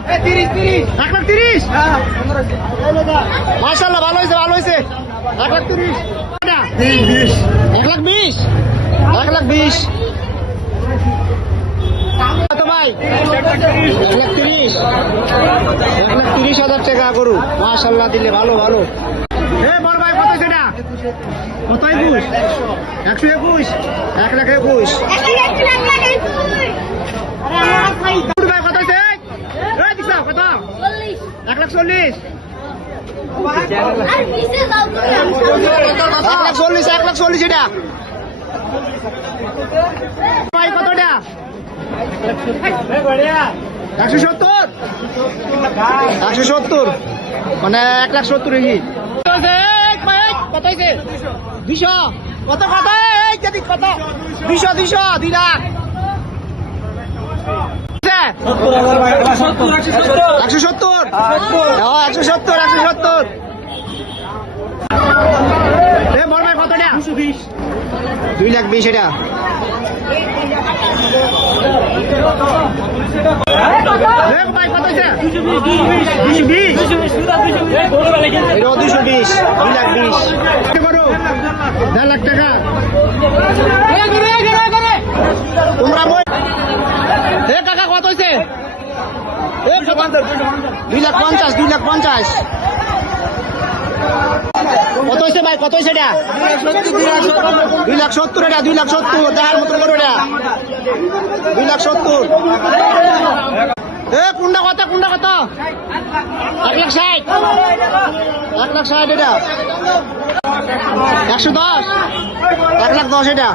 1,30,000 মাশাআল্লাহ, ভালো হয়েছে ভালো হয়েছে। 1,30,000 1,20,000 1,20,000 কত ভাই? 1,30,000 টাকা গরু মাশাআল্লাহ দিলে ভালো ভালো। বড় ভাই কত সেটা? কত? 21 121 1,21,000 ভাই কত হয়েছে? কত? 1,40,000 1,40,000 এটা ভাই কতটা? 170 মানে 1,70,000 কি কত হয়েছে? 200 কত কত? কত? 200 2 লাখ 170 170 বড় ভাই কতটা? 2,20,000 এটা ভাই কত হয়েছে? 220 220 করো 1.5 লাখ টাকা তোমরা কাকা কত হয়েছে? 2,50,000 2,50,000 কত হয়েছে ভাই? কত হয়েছে এটা? 2,70,000 এটা 2,70,000 দেখার মতো করো এটা 2,70,000 কোনটা কত? কোনটা কত? 1,60,000 1,60,000 এটা 110 1,10,000 এটা